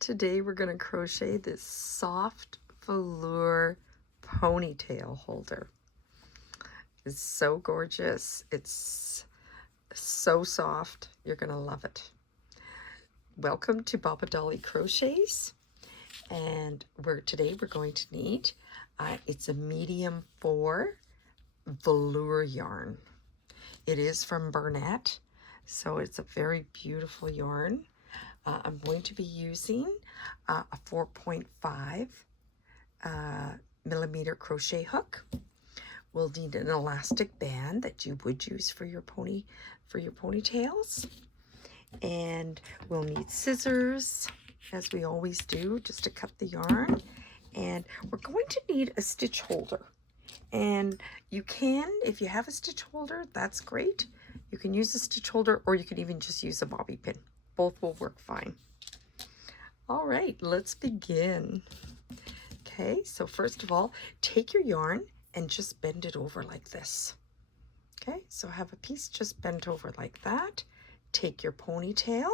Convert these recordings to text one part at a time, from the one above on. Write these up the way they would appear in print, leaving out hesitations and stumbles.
Today we're going to crochet this soft velour ponytail holder. It's so gorgeous. It's so soft. You're going to love it. Welcome to Dolly Crochets. And today we're going to need, it's a medium 4 velour yarn. It is from Bernat, so it's a very beautiful yarn. I'm going to be using a 4.5 millimeter crochet hook. We'll need an elastic band that you would use for your ponytails, and we'll need scissors, as we always do, just to cut the yarn. And we're going to need a stitch holder. And you can, if you have a stitch holder, that's great. You can use a stitch holder, or you can even just use a bobby pin. Both will work fine. All right, let's begin. Okay, so first of all, take your yarn and just bend it over like this. Okay, so have a piece just bent over like that. Take your ponytail.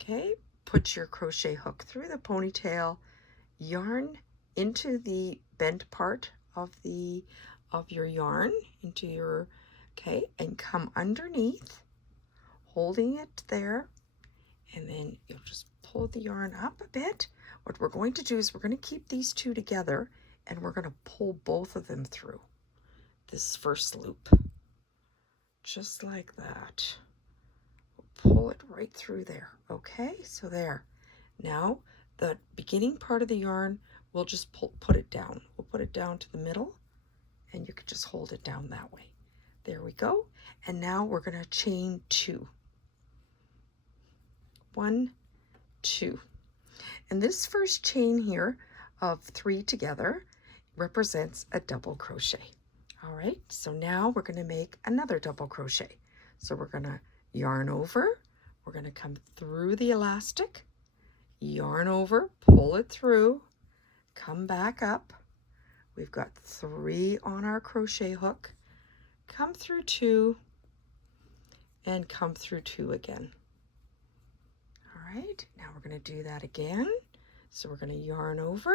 Okay, put your crochet hook through the ponytail, yarn into the bent part of your yarn, into your, okay, and come underneath, holding it there, and then you'll just pull the yarn up a bit. What we're going to do is we're going to keep these two together, and we're going to pull both of them through this first loop, just like that. We'll pull it right through there. Okay, so there. Now the beginning part of the yarn, we'll just put it down. We'll put it down to the middle, and you can just hold it down that way. There we go. And now we're going to chain 2. 1, 2. And this first chain here of 3 together represents a double crochet. All right, so now we're going to make another double crochet. So we're going to yarn over, we're going to come through the elastic, yarn over, pull it through, come back up. We've got 3 on our crochet hook, come through 2, and come through 2 again. All right, now we're going to do that again. So we're going to yarn over,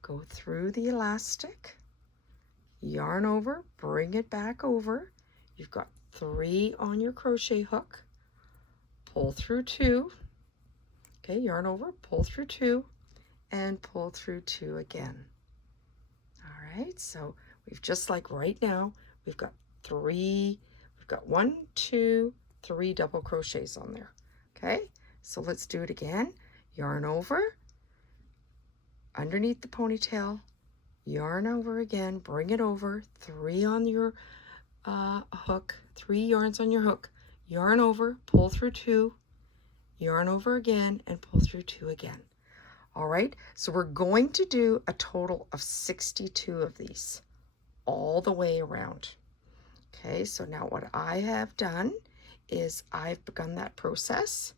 go through the elastic, yarn over, bring it back over. You've got 3 on your crochet hook, pull through 2, okay, yarn over, pull through 2, and pull through 2 again. All right, so we've just like right now, we've got 1, 2, 3 double crochets on there. Okay, so let's do it again. Yarn over, underneath the ponytail, yarn over again, bring it over, 3 on your hook, 3 yarns on your hook, yarn over, pull through 2, yarn over again, and pull through 2 again. All right, so we're going to do a total of 62 of these all the way around. Okay, so now what I have done is I've begun that process,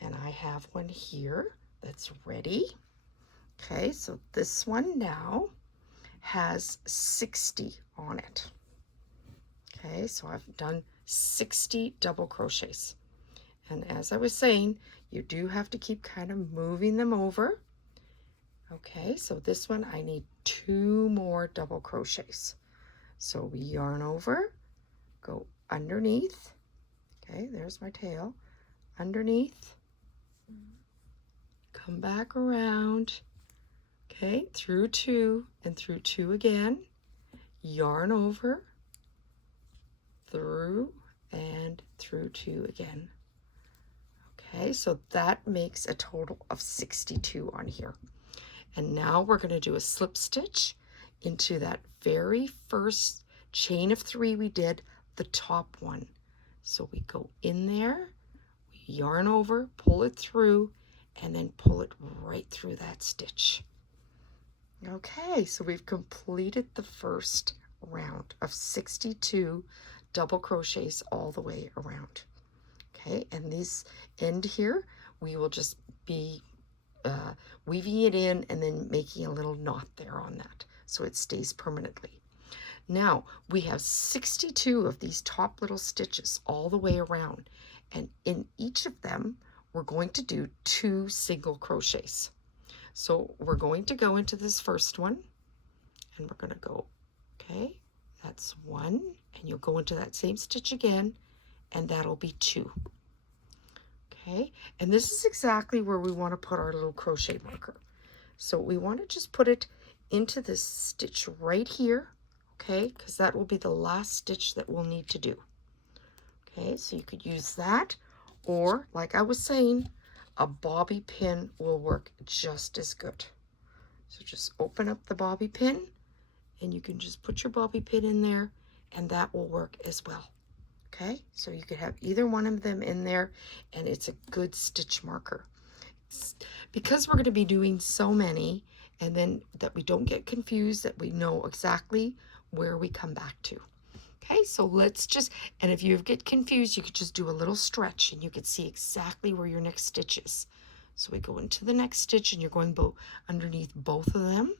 and I have one here that's ready. Okay, so this one now has 60 on it. Okay, so I've done 60 double crochets. And as I was saying, you do have to keep kind of moving them over. Okay, so this one I need 2 more double crochets. So we yarn over, go underneath. Okay, there's my tail. Underneath, come back around. Okay, through 2 and through 2 again, yarn over, through and through 2 again. Okay, so that makes a total of 62 on here. And now we're going to do a slip stitch into that very first chain of 3 we did, the top one. So we go in there, we yarn over, pull it through, and then pull it right through that stitch. Okay, so we've completed the first round of 62 double crochets all the way around. Okay, and this end here, we will just be weaving it in and then making a little knot there on that so it stays permanently. Now we have 62 of these top little stitches all the way around, and in each of them we're going to do 2 single crochets. So we're going to go into this first one, and we're going to go, okay, that's 1, and you'll go into that same stitch again, and that'll be 2. Okay, and this is exactly where we want to put our little crochet marker. So we want to just put it into this stitch right here, okay, because that will be the last stitch that we'll need to do. Okay, so you could use that, or like I was saying, a bobby pin will work just as good. So just open up the bobby pin, and you can just put your bobby pin in there, and that will work as well. Okay, so you could have either one of them in there, and it's a good stitch marker. Because we're going to be doing so many, and then that we don't get confused, that we know exactly where we come back to. Okay, so let's just, and if you get confused, you could just do a little stretch, and you could see exactly where your next stitch is. So we go into the next stitch, and you're going underneath both of them,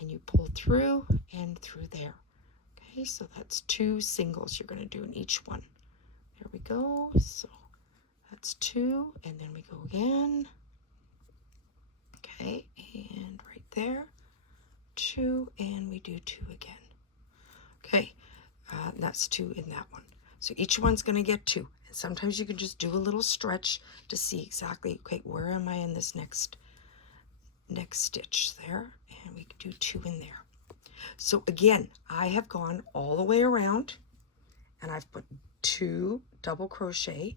and you pull through and through there. Okay, so that's 2 singles you're going to do in each one. There we go. So that's 2, and then we go again. Okay, and right there, 2, and we do 2 again. Okay, that's 2 in that one. So each one's going to get 2. And sometimes you can just do a little stretch to see exactly, okay, where am I in this next stitch there? And we do 2 in there. So again, I have gone all the way around, and I've put 2 double crochet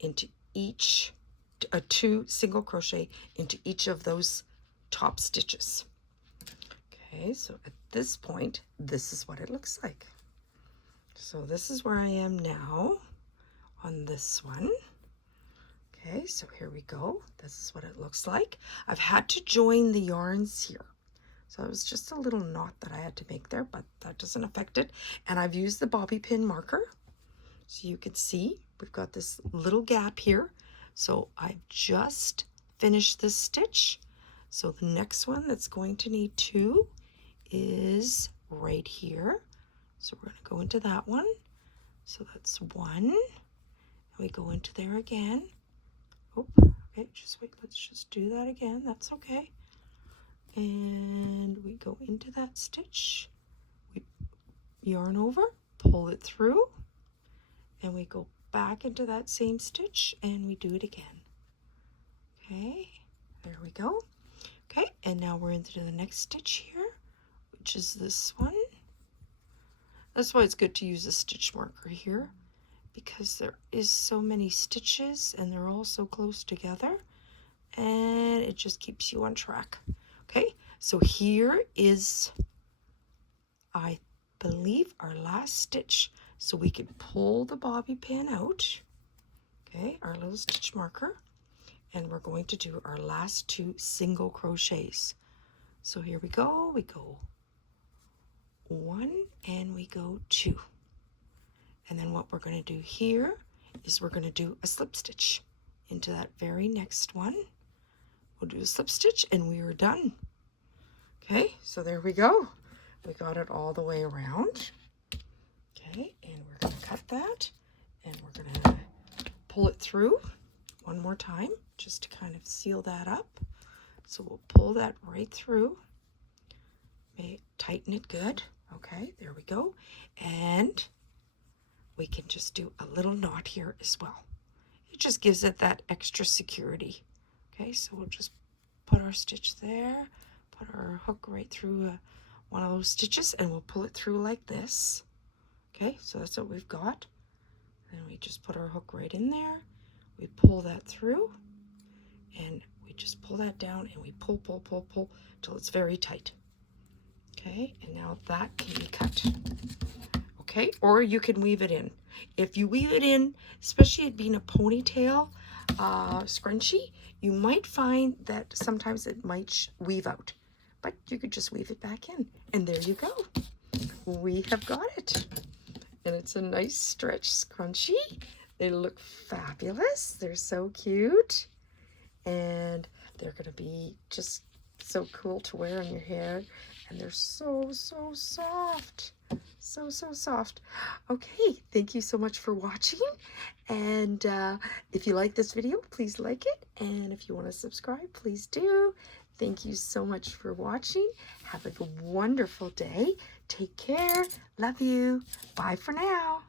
into each, 2 single crochet into each of those top stitches. Okay, so at this point, this is what it looks like. So this is where I am now on this one. Okay, so here we go. This is what it looks like. I've had to join the yarns here. So it was just a little knot that I had to make there, but that doesn't affect it. And I've used the bobby pin marker. So you can see we've got this little gap here. So I've just finished this stitch. So the next one that's going to need 2 is right here. So we're going to go into that one. So that's 1. And we go into there again. Oh, okay, just wait. Let's just do that again. That's okay. And we go into that stitch, we yarn over, pull it through, and we go back into that same stitch, and we do it again. Okay, there we go. Okay, and now we're into the next stitch here, which is this one. That's why it's good to use a stitch marker here, because there is so many stitches and they're all so close together, and it just keeps you on track. Okay, so here is, I believe, our last stitch. So we can pull the bobby pin out, okay, our little stitch marker, and we're going to do our last 2 single crochets. So here we go 1, and we go 2. And then what we're going to do here is we're going to do a slip stitch into that very next one. We'll do a slip stitch, and we are done. Okay, so there we go. We got it all the way around. Okay, and we're going to cut that, and we're going to pull it through one more time just to kind of seal that up. So we'll pull that right through. Tighten it good. Okay, there we go. And we can just do a little knot here as well. It just gives it that extra security. Okay, so we'll just put our stitch there, put our hook right through one of those stitches, and we'll pull it through like this. Okay, so that's what we've got. And we just put our hook right in there. We pull that through, and we just pull that down, and we pull till it's very tight. Okay, and now that can be cut. Okay, or you can weave it in. If you weave it in, especially it being a ponytail scrunchie, you might find that sometimes it might weave out, but you could just weave it back in, and there you go. We have got it, and it's a nice stretch scrunchie. They look fabulous. They're so cute, and they're going to be just so cool to wear on your hair And they're so, so soft. So, so soft. Okay, thank you so much for watching. And if you like this video, please like it. And if you want to subscribe, please do. Thank you so much for watching. Have a wonderful day. Take care. Love you. Bye for now.